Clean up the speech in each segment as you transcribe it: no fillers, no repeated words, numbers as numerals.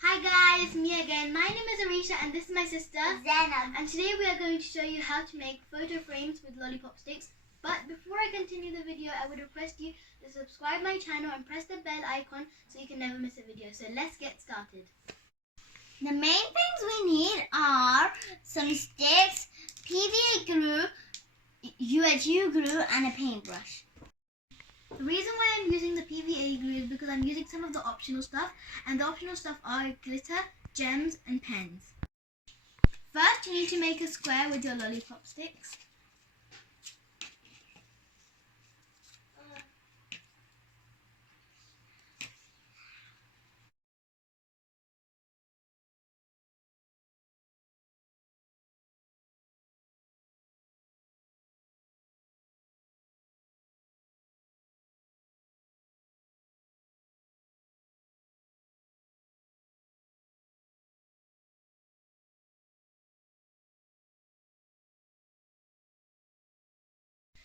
Hi guys, me again. My name is Arisha and this is my sister Zainab. and today we are going to show you how to make photo frames with lollipop sticks. But before I continue the video, I would request you to subscribe my channel and press the bell icon so you can never miss a video. So let's get started. The main things we need are some sticks, PVA glue, UHU glue, and a paintbrush. The reason why I'm using the PVA glue is because I'm using some of the optional stuff, and the optional stuff are glitter, gems and pens. First you need to make a square with your lollipop sticks.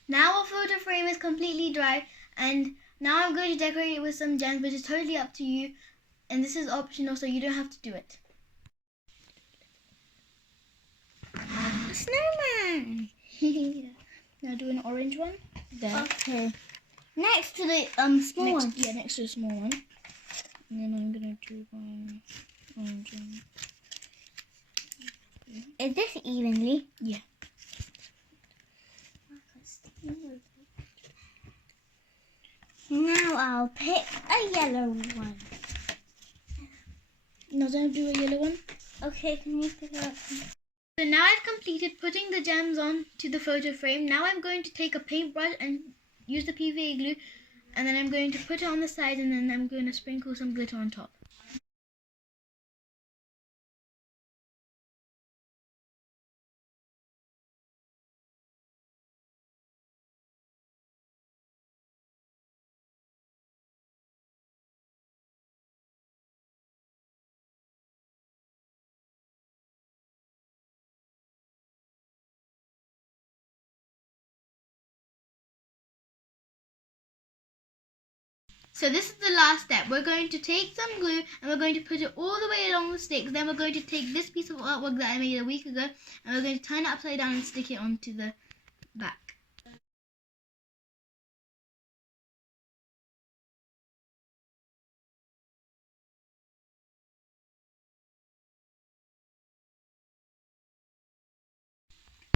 Now our photo frame is completely dry, and now I'm going to decorate it with some gems, which is totally up to you, and this is optional so you don't have to do it. A snowman! Now do an orange one. There. Okay. Next to the small one. Yeah, next to the small one. And then I'm going to do one orange one. Is this evenly? Yeah. Now I'll pick a yellow one. No, don't do a yellow one. Okay, can you pick it up? So now I've completed putting the gems on to the photo frame. Now I'm going to take a paintbrush and use the PVA glue, and then I'm going to put it on the side, and then I'm going to sprinkle some glitter on top. So this is the last step. We're going to take some glue and we're going to put it all the way along the sticks. Then we're going to take this piece of artwork that I made a week ago and we're going to turn it upside down and stick it onto the back.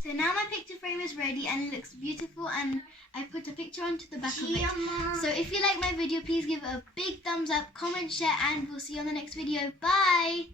So now my picture frame is ready and it looks beautiful, and I put a picture onto the back of it. So if you like my video, please give it a big thumbs up, comment, share, and we'll see you on the next video. Bye!